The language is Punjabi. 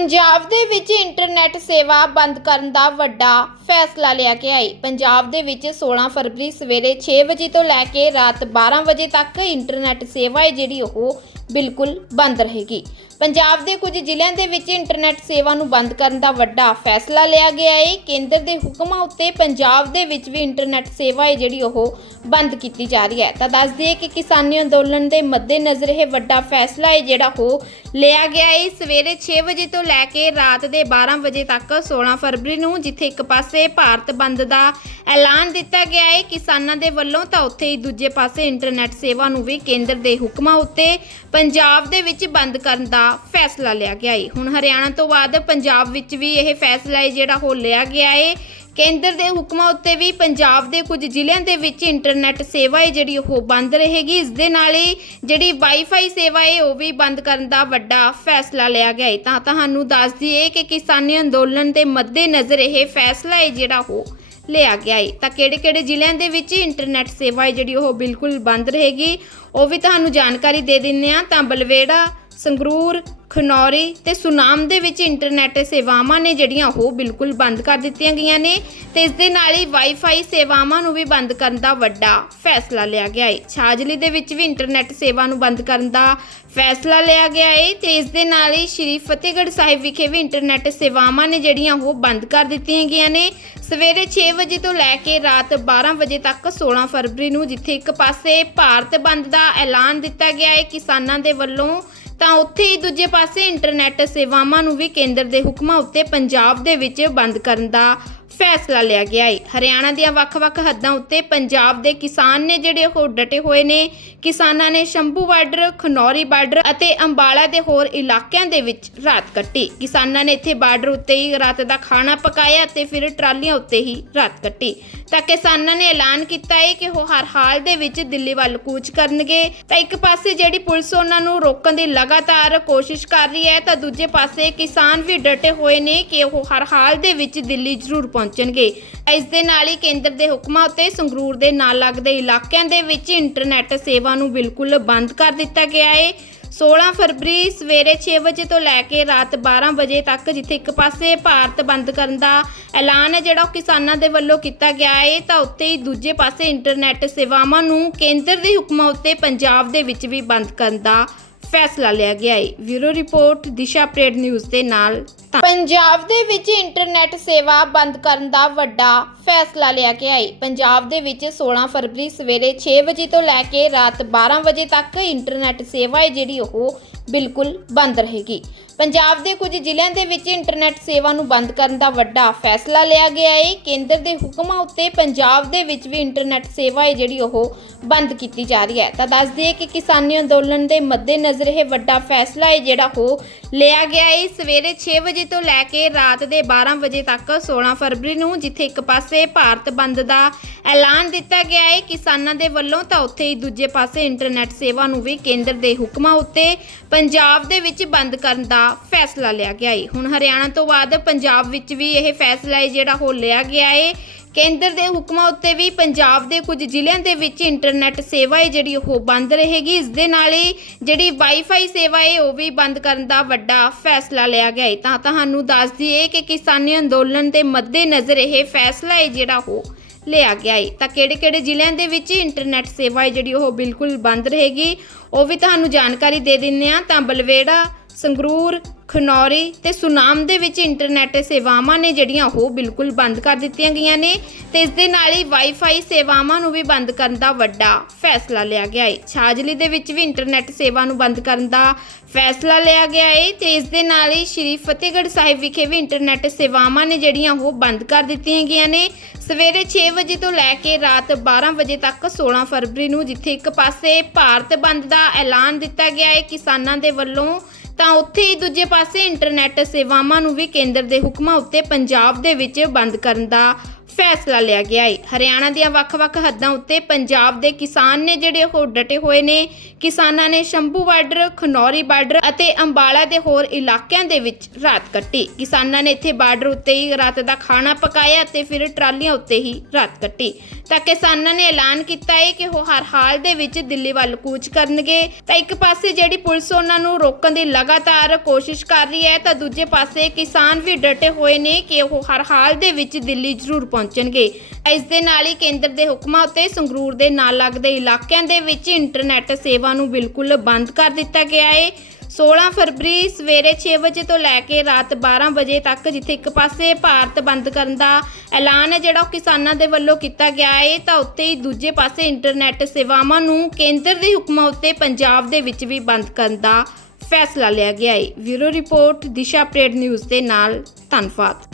ਪੰਜਾਬ ਦੇ ਵਿੱਚ ਇੰਟਰਨੈਟ ਸੇਵਾ ਬੰਦ ਕਰਨ ਦਾ ਵੱਡਾ ਫੈਸਲਾ ਲਿਆ ਗਿਆ ਹੈ ਪੰਜਾਬ ਦੇ ਵਿੱਚ 16 ਫਰਵਰੀ ਸਵੇਰੇ 6 ਵਜੇ ਤੋਂ ਲੈ ਕੇ ਰਾਤ 12 ਵਜੇ ਤੱਕ ਇੰਟਰਨੈਟ ਸੇਵਾ ਹੈ ਜਿਹੜੀ ਉਹ ਬਿਲਕੁਲ ਬੰਦ ਰਹੇਗੀ। ਪੰਜਾਬ ਦੇ ਕੁਝ ਜ਼ਿਲ੍ਹਿਆਂ ਦੇ ਵਿੱਚ ਇੰਟਰਨੈਟ ਸੇਵਾ ਨੂੰ ਬੰਦ ਕਰਨ ਦਾ ਵੱਡਾ ਫੈਸਲਾ ਲਿਆ ਗਿਆ ਹੈ ਕੇਂਦਰ ਦੇ ਹੁਕਮਾਂ ਉੱਤੇ ਪੰਜਾਬ ਦੇ ਵਿੱਚ ਵੀ ਇੰਟਰਨੈਟ ਸੇਵਾ ਹੈ ਜਿਹੜੀ ਉਹ ਬੰਦ ਕੀਤੀ ਜਾ ਰਹੀ ਹੈ। ਤਾਂ ਦੱਸ ਦਈਏ ਕਿ ਕਿਸਾਨੀ ਅੰਦੋਲਨ ਦੇ ਮੱਦੇਨਜ਼ਰ ਇਹ ਵੱਡਾ ਫੈਸਲਾ ਹੈ ਜਿਹੜਾ ਉਹ ਲਿਆ ਗਿਆ ਹੈ ਸਵੇਰੇ 6 ਵਜੇ ਤੋਂ ਲੈ ਕੇ ਰਾਤ ਦੇ 12 ਵਜੇ ਤੱਕ 16 ਫਰਵਰੀ ਨੂੰ ਜਿੱਥੇ ਇੱਕ ਪਾਸੇ ਭਾਰਤ ਬੰਦ ਦਾ ਐਲਾਨ ਦਿੱਤਾ ਗਿਆ ਹੈ ਕਿਸਾਨਾਂ ਦੇ ਵੱਲੋਂ ਤਾਂ ਉੱਥੇ ਹੀ ਦੂਜੇ ਪਾਸੇ ਇੰਟਰਨੈਟ ਸੇਵਾ ਨੂੰ ਵੀ ਕੇਂਦਰ ਦੇ ਹੁਕਮਾਂ ਉੱਤੇ ਪੰਜਾਬ ਦੇ ਵਿੱਚ ਬੰਦ ਕਰਨ ਦਾ ਫੈਸਲਾ ਲਿਆ ਗਿਆ ਹੈ ਹੁਣ ਹਰਿਆਣਾ ਤੋਂ ਬਾਅਦ ਪੰਜਾਬ ਵਿੱਚ ਵੀ ਇਹ ਫੈਸਲਾ ਹੈ ਜਿਹੜਾ ਉਹ ਲਿਆ ਗਿਆ ਹੈ ਕੇਂਦਰ ਦੇ ਹੁਕਮਾਂ ਉੱਤੇ ਵੀ ਪੰਜਾਬ ਦੇ ਕੁਝ ਜ਼ਿਲ੍ਹਿਆਂ ਦੇ ਵਿੱਚ ਇੰਟਰਨੈਟ ਸੇਵਾ ਹੈ ਜਿਹੜੀ ਉਹ ਬੰਦ ਰਹੇਗੀ। ਇਸ ਦੇ ਨਾਲ ਹੀ ਜਿਹੜੀ ਵਾਈਫਾਈ ਸੇਵਾ ਹੈ ਉਹ ਵੀ ਬੰਦ ਕਰਨ ਦਾ ਵੱਡਾ ਫੈਸਲਾ ਲਿਆ ਗਿਆ ਹੈ ਤਾਂ ਤੁਹਾਨੂੰ ਦੱਸ ਦਈਏ ਕਿ ਕਿਸਾਨੀ ਅੰਦੋਲਨ ਦੇ ਮੱਦੇਨਜ਼ਰ ਇਹ ਫੈਸਲਾ ਹੈ ਜਿਹੜਾ ਉਹ ਲਿਆ ਗਿਆ ਹੈ ਤਾਂ ਕਿਹੜੇ-ਕਿਹੜੇ ਜ਼ਿਲ੍ਹਿਆਂ ਦੇ ਵਿੱਚ ਇੰਟਰਨੈਟ ਸੇਵਾ ਹੈ ਜਿਹੜੀ ਉਹ ਬਿਲਕੁਲ ਬੰਦ ਰਹੇਗੀ, ਉਹ ਵੀ ਤੁਹਾਨੂੰ ਜਾਣਕਾਰੀ ਦੇ ਦਿੰਨੇ ਆ ਤਾਂ ਬਲਵੇੜਾ, ਸੰਗਰੂਰ ਖਨੌਰੀ ਤੇ ਸੁਨਾਮ ਦੇ ਵਿੱਚ ਇੰਟਰਨੈਟ ਸੇਵਾਵਾਂ ਨੇ ਜਿਹੜੀਆਂ ਉਹ ਬਿਲਕੁਲ ਬੰਦ ਕਰ ਦਿੱਤੀਆਂ ਗਈਆਂ ਨੇ ਤੇ ਇਸ ਦੇ ਨਾਲ ਹੀ ਵਾਈਫਾਈ ਸੇਵਾਵਾਂ ਨੂੰ ਵੀ ਬੰਦ ਕਰਨ ਦਾ ਵੱਡਾ ਫੈਸਲਾ ਲਿਆ ਗਿਆ ਹੈ ਛਾਜਲੀ ਦੇ ਵਿੱਚ ਵੀ ਇੰਟਰਨੈਟ ਸੇਵਾ ਨੂੰ ਬੰਦ ਕਰਨ ਦਾ ਫੈਸਲਾ ਲਿਆ ਗਿਆ ਹੈ ਤੇ ਇਸ ਦੇ ਨਾਲ ਹੀ ਸ਼੍ਰੀ ਫਤਿਹਗੜ੍ਹ ਸਾਹਿਬ ਵਿਖੇ ਵੀ ਇੰਟਰਨੈਟ ਸੇਵਾਵਾਂ ਨੇ ਜਿਹੜੀਆਂ ਉਹ ਬੰਦ ਕਰ ਦਿੱਤੀਆਂ ਗਈਆਂ ਨੇ। ਸਵੇਰੇ 6 ਵਜੇ ਤੋਂ ਲੈ ਕੇ ਰਾਤ 12 ਵਜੇ ਤੱਕ 16 ਫਰਵਰੀ ਨੂੰ ਜਿੱਥੇ ਇੱਕ ਪਾਸੇ ਭਾਰਤ ਬੰਦ ਦਾ ਐਲਾਨ ਦਿੱਤਾ ਗਿਆ ਹੈ ਕਿਸਾਨਾਂ ਦੇ ਵੱਲੋਂ ਤਾਂ ਉੱਥੇ ਹੀ ਦੂਜੇ ਪਾਸੇ ਇੰਟਰਨੈਟ ਸੇਵਾਵਾਂ ਨੂੰ ਵੀ ਕੇਂਦਰ ਦੇ ਹੁਕਮਾਂ ਉੱਤੇ ਪੰਜਾਬ ਦੇ ਵਿੱਚ ਬੰਦ ਕਰਨ ਦਾ ਫੈਸਲਾ ਲਿਆ ਗਿਆ ਹੈ ਹਰਿਆਣਾ ਦੀਆਂ ਵੱਖ-ਵੱਖ ਹੱਦਾਂ ਉੱਤੇ ਪੰਜਾਬ ਦੇ ਕਿਸਾਨ ਨੇ ਜਿਹੜੇ ਉਹ ਡਟੇ ਹੋਏ ਨੇ। ਕਿਸਾਨਾਂ ਨੇ ਸ਼ੰਭੂ ਬਾਰਡਰ, ਖਨੌਰੀ ਬਾਰਡਰ ਅਤੇ ਅੰਬਾਲਾ ਦੇ ਹੋਰ ਇਲਾਕਿਆਂ ਦੇ ਵਿੱਚ ਰਾਤ ਕੱਟੀ। ਕਿਸਾਨਾਂ ਨੇ ਇੱਥੇ ਬਾਰਡਰ ਉੱਤੇ ਹੀ ਰਾਤ ਦਾ ਖਾਣਾ ਪਕਾਇਆ ਤੇ ਫਿਰ ਟਰਾਲੀਆਂ ਉੱਤੇ ਹੀ ਰਾਤ ਕੱਟੀ। ਤਾਂ ਕਿਸਾਨਾਂ ਨੇ ਐਲਾਨ ਕੀਤਾ ਹੈ ਕਿ ਉਹ ਹਰ ਹਾਲ ਦੇ ਵਿੱਚ ਦਿੱਲੀ ਵੱਲ ਕੂਚ ਕਰਨਗੇ। ਤਾਂ ਇੱਕ ਪਾਸੇ ਜਿਹੜੀ ਪੁਲਿਸ ਉਹਨਾਂ ਨੂੰ ਰੋਕਣ ਦੀ ਲਗਾਤਾਰ ਕੋਸ਼ਿਸ਼ ਕਰ ਰਹੀ ਹੈ, ਤਾਂ ਦੂਜੇ ਪਾਸੇ ਕਿਸਾਨ ਵੀ ਡਟੇ ਹੋਏ ਨੇ ਕਿ ਉਹ ਹਰ ਹਾਲ ਦੇ ਵਿੱਚ ਦਿੱਲੀ ਜ਼ਰੂਰ ਪਹੁੰਚ ਪਹੁੰਚਣਗੇ। ਇਸ ਦੇ ਨਾਲ ਹੀ ਕੇਂਦਰ ਦੇ ਹੁਕਮਾਂ ਉੱਤੇ ਸੰਗਰੂਰ ਦੇ ਨਾਲ ਲੱਗਦੇ ਇਲਾਕਿਆਂ ਦੇ ਵਿੱਚ ਇੰਟਰਨੈਟ ਸੇਵਾ ਨੂੰ ਬਿਲਕੁਲ ਬੰਦ ਕਰ ਦਿੱਤਾ ਗਿਆ ਹੈ 16 ਫਰਵਰੀ ਸਵੇਰੇ 6 ਵਜੇ ਤੋਂ ਲੈ ਕੇ ਰਾਤ 12 ਵਜੇ ਤੱਕ ਜਿੱਥੇ ਇੱਕ ਪਾਸੇ ਭਾਰਤ ਬੰਦ ਕਰਨ ਦਾ ਐਲਾਨ ਹੈ, ਜਿਹੜਾ ਉਹ ਕਿਸਾਨਾਂ ਦੇ ਵੱਲੋਂ ਕੀਤਾ ਗਿਆ ਹੈ ਤਾਂ ਉੱਤੇ ਹੀ ਦੂਜੇ ਪਾਸੇ ਇੰਟਰਨੈਟ ਸੇਵਾਵਾਂ ਨੂੰ ਕੇਂਦਰ ਦੇ ਹੁਕਮਾਂ ਉੱਤੇ ਪੰਜਾਬ ਦੇ ਵਿੱਚ ਵੀ ਬੰਦ ਕਰਨ ਦਾ ਫੈਸਲਾ ਲਿਆ ਗਿਆ ਹੈ bureau report, Disha update news ਦੇ ਨਾਲ। ਪੰਜਾਬ ਦੇ ਵਿੱਚ ਇੰਟਰਨੈਟ ਸੇਵਾ ਬੰਦ ਕਰਨ ਦਾ ਵੱਡਾ ਫੈਸਲਾ ਲਿਆ ਗਿਆ ਹੈ ਪੰਜਾਬ ਦੇ ਵਿੱਚ 16 ਫਰਵਰੀ ਸਵੇਰੇ 6 ਵਜੇ ਤੋਂ ਲੈ ਕੇ ਰਾਤ 12 ਵਜੇ ਤੱਕ ਇੰਟਰਨੈਟ ਸੇਵਾ ਹੈ ਜਿਹੜੀ ਉਹ ਬਿਲਕੁਲ ਬੰਦ ਰਹੇਗੀ। ਪੰਜਾਬ ਦੇ ਕੁਝ ਜ਼ਿਲ੍ਹਿਆਂ ਦੇ ਵਿੱਚ ਇੰਟਰਨੈਟ ਸੇਵਾ ਨੂੰ ਬੰਦ ਕਰਨ ਦਾ ਵੱਡਾ ਫੈਸਲਾ ਲਿਆ ਗਿਆ ਹੈ। ਕੇਂਦਰ ਦੇ ਹੁਕਮਾਂ ਉੱਤੇ ਪੰਜਾਬ ਦੇ ਵਿੱਚ ਵੀ ਇੰਟਰਨੈਟ ਸੇਵਾ ਹੈ ਜਿਹੜੀ ਉਹ ਬੰਦ ਕੀਤੀ ਜਾ ਰਹੀ ਹੈ। ਤਾਂ ਦੱਸ ਦਈਏ ਕਿ ਕਿਸਾਨੀ ਅੰਦੋਲਨ ਦੇ ਮੱਦੇਨਜ਼ਰ ਇਹ ਵੱਡਾ ਫੈਸਲਾ ਹੈ ਜਿਹੜਾ ਉਹ ਲਿਆ ਗਿਆ ਹੈ। ਸਵੇਰੇ 6 ਵਜੇ ਤੋਂ ਲੈ ਕੇ ਰਾਤ ਦੇ 12 ਵਜੇ ਤੱਕ 16 ਫਰਵਰੀ ਨੂੰ, ਜਿੱਥੇ ਇੱਕ ਪਾਸੇ ਭਾਰਤ ਬੰਦ ਦਾ ਐਲਾਨ ਦਿੱਤਾ ਗਿਆ ਹੈ ਕਿਸਾਨਾਂ ਦੇ ਵੱਲੋਂ ਤਾਂ ਉੱਥੇ ਹੀ ਦੂਜੇ ਪਾਸੇ ਇੰਟਰਨੈਟ ਸੇਵਾ ਨੂੰ ਵੀ ਕੇਂਦਰ ਦੇ ਹੁਕਮਾਂ ਉੱਤੇ ਪੰਜਾਬ ਦੇ ਵਿੱਚ ਬੰਦ ਕਰਨ ਦਾ ਫੈਸਲਾ ਲਿਆ ਗਿਆ ਹੈ ਹੁਣ ਹਰਿਆਣਾ ਤੋਂ ਬਾਅਦ ਪੰਜਾਬ ਵਿੱਚ ਵੀ ਇਹ ਫੈਸਲਾ ਹੈ ਜਿਹੜਾ ਉਹ ਲਿਆ ਗਿਆ ਹੈ ਕੇਂਦਰ ਦੇ ਹੁਕਮਾਂ ਉੱਤੇ ਵੀ ਪੰਜਾਬ ਦੇ ਕੁਝ ਜ਼ਿਲ੍ਹਿਆਂ ਦੇ ਵਿੱਚ ਇੰਟਰਨੈਟ ਸੇਵਾ ਹੈ ਜਿਹੜੀ ਉਹ ਬੰਦ ਰਹੇਗੀ। ਇਸ ਦੇ ਨਾਲ ਹੀ ਜਿਹੜੀ ਵਾਈਫਾਈ ਸੇਵਾ ਹੈ, ਉਹ ਵੀ ਬੰਦ ਕਰਨ ਦਾ ਵੱਡਾ ਫੈਸਲਾ ਲਿਆ ਗਿਆ ਹੈ। ਤਾਂ ਤੁਹਾਨੂੰ ਦੱਸ ਦਈਏ ਕਿ ਕਿਸਾਨੀ ਅੰਦੋਲਨ ਦੇ ਮੱਦੇਨਜ਼ਰ ਇਹ ਫੈਸਲਾ ਹੈ ਜਿਹੜਾ ਉਹ ਲਿਆ ਗਿਆ ਹੈ। ਤਾਂ ਕਿਹੜੇ-ਕਿਹੜੇ ਜ਼ਿਲ੍ਹਿਆਂ ਦੇ ਵਿੱਚ ਇੰਟਰਨੈਟ ਸੇਵਾ ਹੈ ਜਿਹੜੀ ਉਹ ਬਿਲਕੁਲ ਬੰਦ ਰਹੇਗੀ, ਉਹ ਵੀ ਤੁਹਾਨੂੰ ਜਾਣਕਾਰੀ ਦੇ ਦਿੰਨੇ ਆ ਤਾਂ ਬਲਵੇੜਾ ਸੰਗਰੂਰ, ਖਨੌਰੀ ਤੇ ਸੁਨਾਮ ਦੇ ਵਿੱਚ ਇੰਟਰਨੈਟ ਸੇਵਾਵਾਂ ਨੇ ਜਿਹੜੀਆਂ ਉਹ ਬਿਲਕੁਲ ਬੰਦ ਕਰ ਦਿੱਤੀਆਂ ਗਈਆਂ ਨੇ ਤੇ ਇਸ ਦੇ ਨਾਲ ਹੀ ਵਾਈਫਾਈ ਸੇਵਾਵਾਂ ਨੂੰ ਵੀ ਬੰਦ ਕਰਨ ਦਾ ਵੱਡਾ ਫੈਸਲਾ ਲਿਆ ਗਿਆ ਹੈ ਛਾਜਲੀ ਦੇ ਵਿੱਚ ਵੀ ਇੰਟਰਨੈਟ ਸੇਵਾ ਨੂੰ ਬੰਦ ਕਰਨ ਦਾ ਫੈਸਲਾ ਲਿਆ ਗਿਆ ਹੈ ਤੇ ਇਸ ਦੇ ਨਾਲ ਹੀ ਸ਼੍ਰੀ ਫਤਿਹਗੜ੍ਹ ਸਾਹਿਬ ਵਿਖੇ ਵੀ ਇੰਟਰਨੈਟ ਸੇਵਾਵਾਂ ਨੇ ਜਿਹੜੀਆਂ ਉਹ ਬੰਦ ਕਰ ਦਿੱਤੀਆਂ ਗਈਆਂ ਨੇ। ਸਵੇਰੇ 6 ਵਜੇ ਤੋਂ ਲੈ ਕੇ ਰਾਤ 12 ਵਜੇ ਤੱਕ 16 ਫਰਵਰੀ ਨੂੰ ਜਿੱਥੇ ਇੱਕ ਪਾਸੇ ਭਾਰਤ ਬੰਦ ਦਾ ਐਲਾਨ ਦਿੱਤਾ ਗਿਆ ਹੈ ਕਿਸਾਨਾਂ ਦੇ ਵੱਲੋਂ ਤਾਂ ਉੱਥੇ ਹੀ ਦੂਜੇ ਪਾਸੇ ਇੰਟਰਨੈਟ ਸੇਵਾਵਾਂ ਨੂੰ ਵੀ ਕੇਂਦਰ ਦੇ ਹੁਕਮਾਂ ਉੱਤੇ ਪੰਜਾਬ ਦੇ ਵਿੱਚ ਬੰਦ ਕਰਨ ਦਾ ਫੈਸਲਾ ਲਿਆ ਗਿਆ ਹੈ ਹਰਿਆਣਾ ਦੀਆਂ ਵੱਖ-ਵੱਖ ਹੱਦਾਂ ਉੱਤੇ ਪੰਜਾਬ ਦੇ ਕਿਸਾਨ ਨੇ ਜਿਹੜੇ ਉਹ ਡਟੇ ਹੋਏ ਨੇ। ਕਿਸਾਨਾਂ ਨੇ ਸ਼ੰਭੂ ਬਾਰਡਰ, ਖਨੌਰੀ ਬਾਰਡਰ ਅਤੇ ਅੰਬਾਲਾ ਦੇ ਹੋਰ ਇਲਾਕਿਆਂ ਦੇ ਵਿੱਚ ਰਾਤ ਕੱਟੀ। ਕਿਸਾਨਾਂ ਨੇ ਇੱਥੇ ਬਾਰਡਰ ਉੱਤੇ ਹੀ ਰਾਤ ਦਾ ਖਾਣਾ ਪਕਾਇਆ ਤੇ ਫਿਰ ਟਰਾਲੀਆਂ ਉੱਤੇ ਹੀ ਰਾਤ ਕੱਟੀ। ਤਾਂ ਕਿਸਾਨਾਂ ਨੇ ਐਲਾਨ ਕੀਤਾ ਹੈ ਕਿ ਉਹ ਹਰ ਹਾਲ ਦੇ ਵਿੱਚ ਦਿੱਲੀ ਵੱਲ ਕੂਚ ਕਰਨਗੇ। ਤਾਂ ਇੱਕ ਪਾਸੇ ਜਿਹੜੀ ਪੁਲਿਸ ਉਹਨਾਂ ਨੂੰ ਰੋਕਣ ਦੀ ਲਗਾਤਾਰ ਕੋਸ਼ਿਸ਼ ਕਰ ਰਹੀ ਹੈ, ਤਾਂ ਦੂਜੇ ਪਾਸੇ ਕਿਸਾਨ ਵੀ ਡਟੇ ਹੋਏ ਨੇ ਕਿ ਉਹ ਹਰ ਹਾਲ ਦੇ ਵਿੱਚ ਦਿੱਲੀ ਜ਼ਰੂਰ ਪਹੁੰਚਣਗੇ। ਇਸ ਦੇ ਨਾਲ ਹੀ ਕੇਂਦਰ ਦੇ ਹੁਕਮਾਂ ਉੱਤੇ ਸੰਗਰੂਰ ਦੇ ਨਾਲ ਲੱਗਦੇ ਇਲਾਕਿਆਂ ਦੇ ਵਿੱਚ ਇੰਟਰਨੈਟ ਸੇਵਾ ਨੂੰ ਬਿਲਕੁਲ ਬੰਦ ਕਰ ਦਿੱਤਾ ਗਿਆ ਹੈ 16 ਫਰਵਰੀ ਸਵੇਰੇ 6 ਵਜੇ ਤੋਂ ਲੈ ਕੇ ਰਾਤ 12 ਵਜੇ ਤੱਕ ਜਿੱਥੇ ਇੱਕ ਪਾਸੇ ਭਾਰਤ ਬੰਦ ਕਰਨ ਦਾ ਐਲਾਨ ਹੈ, ਜਿਹੜਾ ਉਹ ਕਿਸਾਨਾਂ ਦੇ ਵੱਲੋਂ ਕੀਤਾ ਗਿਆ ਹੈ ਤਾਂ ਉੱਤੇ ਹੀ ਦੂਜੇ ਪਾਸੇ ਇੰਟਰਨੈਟ ਸੇਵਾਵਾਂ ਨੂੰ ਕੇਂਦਰ ਦੇ ਹੁਕਮਾਂ ਉੱਤੇ ਪੰਜਾਬ ਦੇ ਵਿੱਚ ਵੀ ਬੰਦ ਕਰਨ ਦਾ ਫੈਸਲਾ ਲਿਆ ਗਿਆ ਹੈ bureau report, Disha update news ਦੇ ਨਾਲ ਧੰਨਵਾਦ।